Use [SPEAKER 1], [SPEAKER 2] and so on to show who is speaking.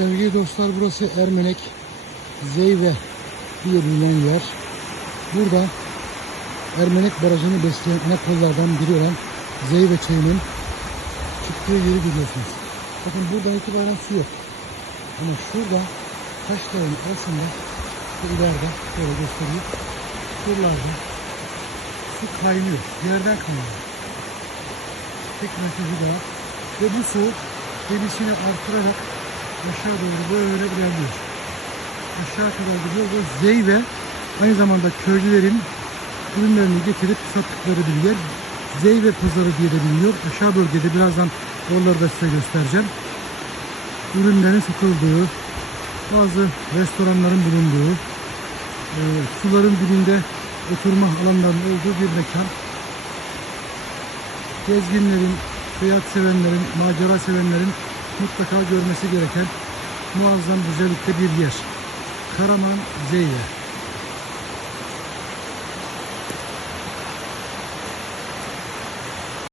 [SPEAKER 1] Sevgili dostlar burası Ermenek Zeyve diye bilinen yer. Burada Ermenek Barajı'nı besleyen ana kollardan biri olan Zeyve çayının çıktığı yeri görüyorsunuz. Bakın buradan itibaren su yok. Ama şurada taşların arasında şu ileride şöyle göstereyim. Şuralarda su kaynıyor. Yerden kaynıyor. Tek mesajı daha. Ve bu su debisini artırarak aşağı doğru böyle ilerliyor. Aşağı kadar gidiyor ve Zeyve aynı zamanda köylülerin ürünlerini getirip sattıkları bir yer. Zeyve pazarı diye de biliniyor. Aşağı bölgede birazdan oraları da size göstereceğim. Ürünlerin satıldığı, bazı restoranların bulunduğu, e, suların dibinde oturma alanlarının olduğu bir mekan. Gezginlerin, seyahat sevenlerin, macera sevenlerin mutlaka görmesi gereken muazzam güzellikte bir yer. Karaman Zeyye.